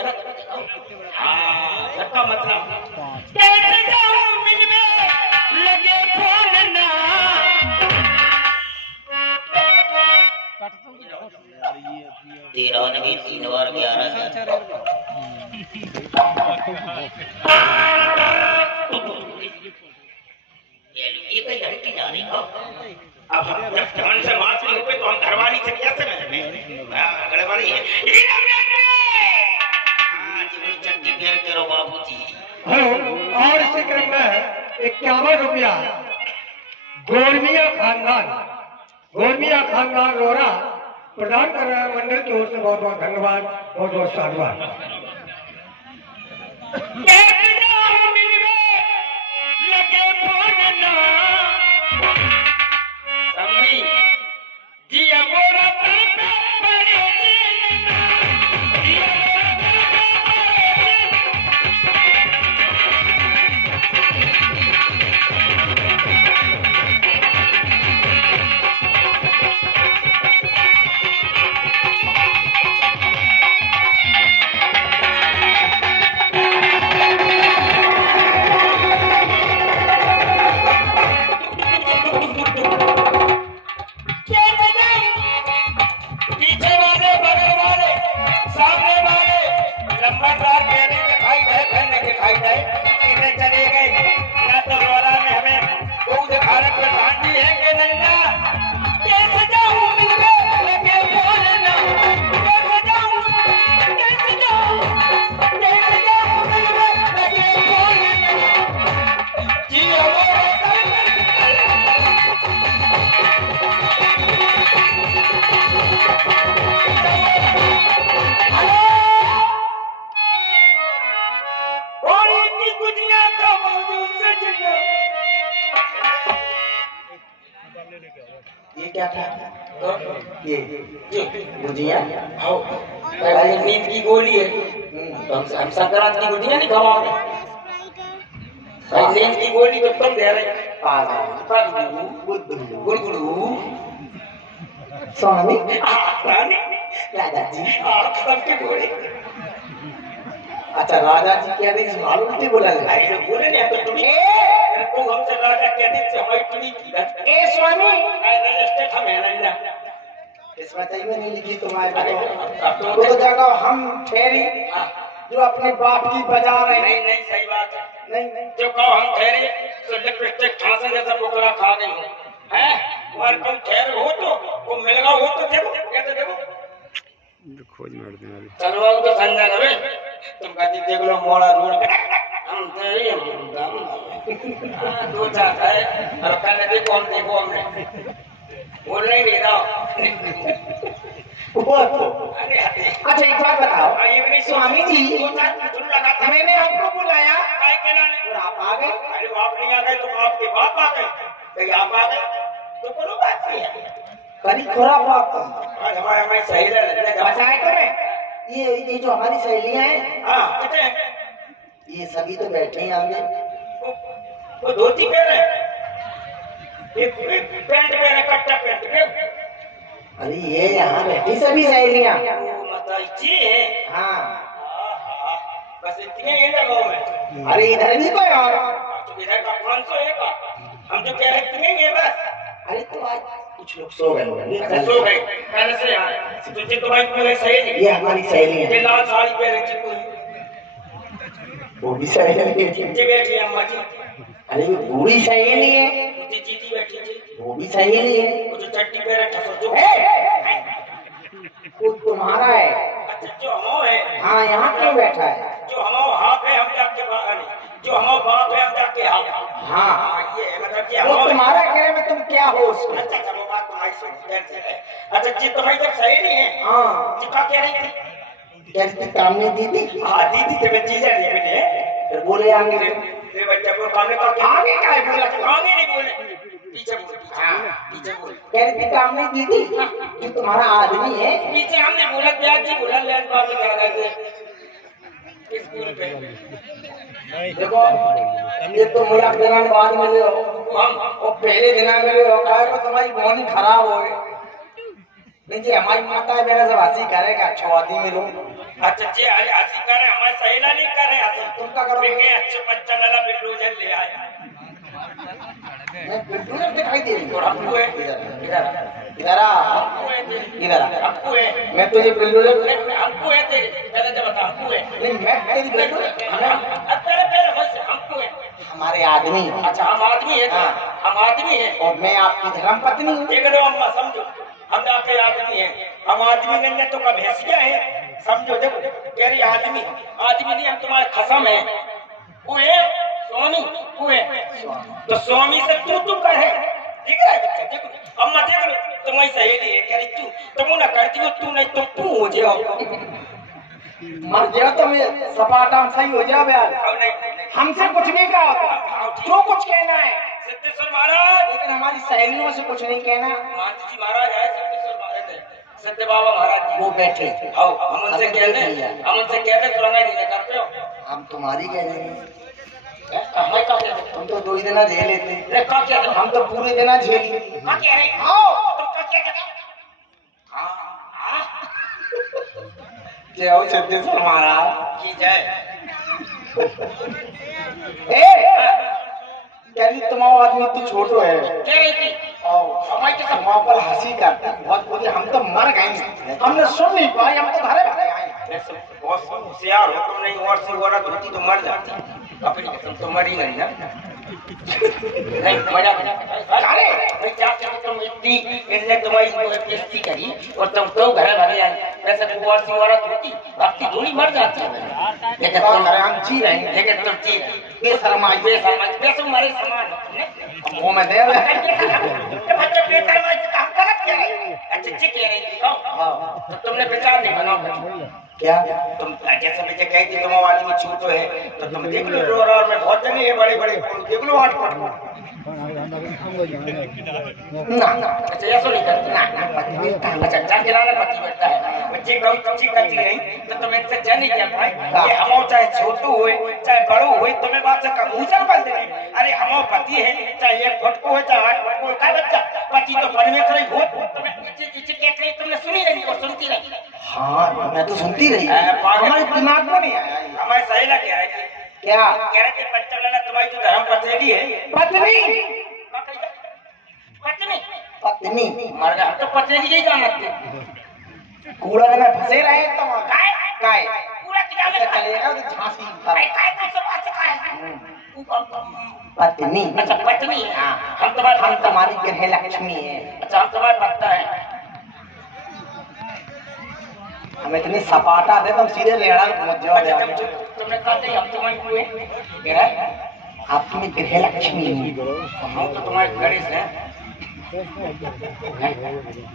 गलत हाँ का मतलब कैसे जाऊं मिलने लगे बोलना तेरा ने भी 3 बार 11 ये कहीं हटके जा रही हो अब जब जवान से बात नहीं हो पे तो हम घरवाली से कैसे मिलेंगे घरवाली है जीवनी चट्टी घेर करो बाबूजी और इसी क्रम में 51 रुपया गोरमिया खानदान रोरा प्रदान कर रहा है मंडल की ओर से बहुत बहुत धन्यवाद बहुत बहुत साधुवाद ये क्या था ये गुजिया आओ पहले नींद की गोली है तो हम संक्रांत की गुजिया नहीं खवाओगे भाई नींद की गोली तो तुम दे रहे पागल गुड़गुड़ू स्वामी राजा जी सबके गोली अच्छा राजा जी कह रही मालूम नहीं बोला बोले नहीं तो तुम हमसे राजा कहते थे हमारी टुड़ी की बात ए स्वामी रजिस्टर हम है ना इसमें चाहिए नहीं लिखी तुम्हारे तो जगह हम ठहरी जो अपने बाप की बजा रहे नहीं नहीं सही बात है नहीं जो कहो हम ठहरे तो लिपस्टिक खांसे जैसा बोकरा खा गई हो हैं और तुम ठहर हो तो वो मिलगा हो तो देखो कहते देखो खोज मार देना चलो आओ तो संजय रवे तुम कहती देख लो मोड़ा रोड हम तो ये दो चार है और पहले देखो हम देखो हमने बोल नहीं दे रहा अच्छा एक बात बताओ स्वामी जी मैंने आपको बुलाया और आप आ गए अरे आप नहीं आ गए तो आपके बाप आ गए कहीं आप आ गए तो बोलो बात सही है करी थोड़ा बात हमारे सहेली बताए तो ये जो हमारी सहेलियां हैं हाँ ये सभी तो बैठे हैं आगे वो धोती पहने पैंट पहने कट्टा पैंट अरे ये यहाँ बैठी सभी सहेलियां जी है हाँ बस इतने ही गाँव में अरे इधर भी कोई और इधर का 500 है का हम तो कह रहे इतने ही है बस अरे तो आज कुछ लोग सो गए सो गए पहले से यहाँ तुझे तो भाई मेरे सहेली ये हमारी सहेली है लाल साड़ी पहने चिपको वो भी सहेली है बैठी अम्मा जी अरे वो बूढ़ी सहेली है चीटी बैठी थी वो भी सहेली है वो जो चट्टी पे रखा जो वो तुम्हारा है अच्छा जो हम है हाँ यहाँ क्यों बैठा है जो हम हाथ है हम जाके बाहर जो हम बाप है हम जाके हाँ ये मतलब कि वो तुम्हारा कह रहे में तुम क्या हो उसको अच्छा वो बात तुम्हारी सोच है अच्छा जी तुम्हारी जब सहेली है हाँ जी क्या कह रही थी कैसे काम नहीं दीदी हाँ दीदी के मैं चीजें नहीं मैंने बोले आगे रे बच्चा को काम का आगे क्या है बोला आगे नहीं बोले पीछे बोल पीछे बोल कह रही थी काम नहीं दीदी ये तुम्हारा आदमी है पीछे हमने बोला प्याज जी बोला ले बात कर रहे थे स्कूल पे देखो ये तो मुलाक दिन बाद मिले हो हम और पहले दिन मिले हो कहा को तुम्हारी बोनी खराब हो गई नहीं जी हमारी माता है मेरे से हंसी करेगा छुआती में लोग अच्छा जी हंसी करे हमारे सहेला नहीं करे आते तुम क्या करो? मैं के अच्छे बच्चा वाला बिल्डोजर ले आया मैं बिल्डोजर दिखाई दे रही और हूँ। हमको है इधर इधर आ, हमको है तेरे इधर आ। हमको है मैं तुझे बिल्डोजर हमको है तेरे पहले जब बता हमको है नहीं, मैं तेरी बिल्डोजर पहले पहले बस हमको है हमारे आदमी हो। अच्छा हम आदमी है हाँ। हम आदमी है और मैं आपकी धर्म पत्नी हूँ। देख लो अम्मा समझो हम आपके आदमी हैं हम आदमी नहीं है तो का भैंसिया है समझो देखो कह रही आदमी नहीं हम तुम्हारे खसम है वो है स्वामी वो है तो स्वामी से तू कहे देख रहा है बच्चा देखो अम्मा देख लो तुम्हारी सहेली है कह रही तुम ना करती हो तू नहीं तो तू हो जाओ मर गया तो मैं सपाटा सही हो जाओ यार। हमसे कुछ नहीं कहा, जो कुछ कहना है, सिद्धेश्वर महाराज लेकिन हमारी सहेलियों से कुछ नहीं कहना। मानसी जी महाराज है सिद्धेश्वर महाराज है सत्य बाबा महाराज जी वो बैठे आओ हम उनसे कह दे सुरंगा नहीं करते हो हम तुम्हारी कह रहे हैं। कहाँ का कह रहे तुम तो 2 ही दिन झेल लेते, अरे क्या कह रहे हम तो पूरे दिन झेल। क्या कह रहे आओ तुम क्या कह रहे जय हो सिद्धेश्वर महाराज की जय कहली तुम्हारा आदमी तो छोटो है कह रही थी हमारी के सब पर हंसी करता बहुत बोली हम तो मर गए, हमने सुन नहीं पाई, हम तो घरे भागे आए। बहुत होशियार हो तुम नहीं और सी औरत होती तो मर जाती अपनी कसम तो मरी नहीं ना नहीं मजा अरे मैं क्या कहता तुम इतनी इनने तुम्हारी बेइज्जती करी और तुम तो घर भागे आए वैसे वो और सी औरत होती भक्ति थोड़ी मर जाती लेकिन तुम हम जी रहे हैं, लेकिन तुम जी बेशरमाई बेशरम हमारे समान मुंह में दे अच्छा बेशरम काम गलत कह रहे अच्छा ठीक कह रही थी तो तुमने विचार नहीं बनाओ क्या तुम जैसे मुझे कही थी तुम आदमी छोटो है तो तुम देख लो रोर में बहुत जगह है बड़े बड़े फूल देख लो 8 फुट ना अच्छा ऐसा नहीं करते ना अच्छा चार खिलाना पति बैठता है बच्चे कम कच्ची कच्ची नहीं तो तुम इनसे जान नहीं क्या भाई ये हम चाहे छोटू हो चाहे बड़ो हो तुम्हें बात से कबूतर बंद नहीं अरे हम पति है चाहे 1 फुट को हो चाहे 8 फुट को का बच्चा पति तो परमेश्वर ही हो तुम्हें इसे कहते हैं तुमने सुनी नहीं और सुनती नहीं हाँ मैं तो सुनती रही, हमारे दिमाग में नहीं आया। हमारे सहेला कह रहे थे क्या कह रहे थे बच्चा लेना तुम्हारी जो धर्म पत्नी है पत्नी पत्नी पत्नी मर गया हम तो पत्नी की यही जानते कूड़ा में फंसे रहे तुम काय पूरा किताब में चलेगा तो झांसी काय कौन सा बात से काय पत्नी। अच्छा पत्नी है हाँ हम तुम्हारी गृह लक्ष्मी है। अच्छा हम तुम्हारे भक्त हैं हम इतनी सपाटा दे तुम सीधे लेड़ा मुझे तुमने कहा था हम तुम्हारी हुए कह रहा है आप तुम्हें गृह लक्ष्मी हम तो तुम्हारे गणेश हैं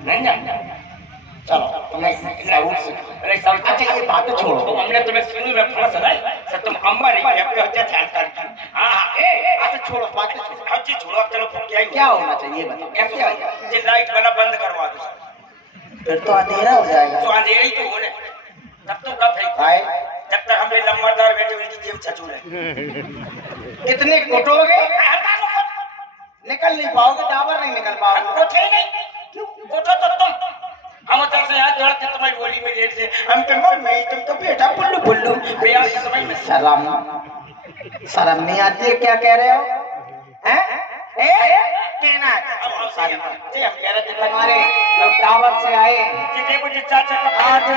नहीं ना चलो अच्छा ये बात छोड़ो, हमने तुम्हें सुनी में फंस रहा है तुम अम्मा नहीं अपने बच्चे ध्यान कर अच्छा छोड़ो बात छोड़ो, हर चीज छोड़ो चलो क्या होना चाहिए बताओ कैसे ये लाइट वाला बंद करवा दो फिर तो अंधेरा हो जाएगा। तो अंधेरा ही तो होने तब तो कब है जब तक हमने लंबरदार बैठे उनकी जेब छचू रहे कितने कुटोगे निकल नहीं पाओगे, टावर नहीं निकल पाओगे। कुछ ही नहीं कुछ तो तुम हम उधर से यहाँ दौड़ के तुम्हारी गोली में जेल से हम तो मर नहीं तुम तो बेटा पुल्लू पुल्लू बेयार के समय में शर्म नहीं आती है क्या कह रहे हो हैं? कहना हम कह रहे थे तुम्हारे लोग टावर से आए देखो जी चाचा आज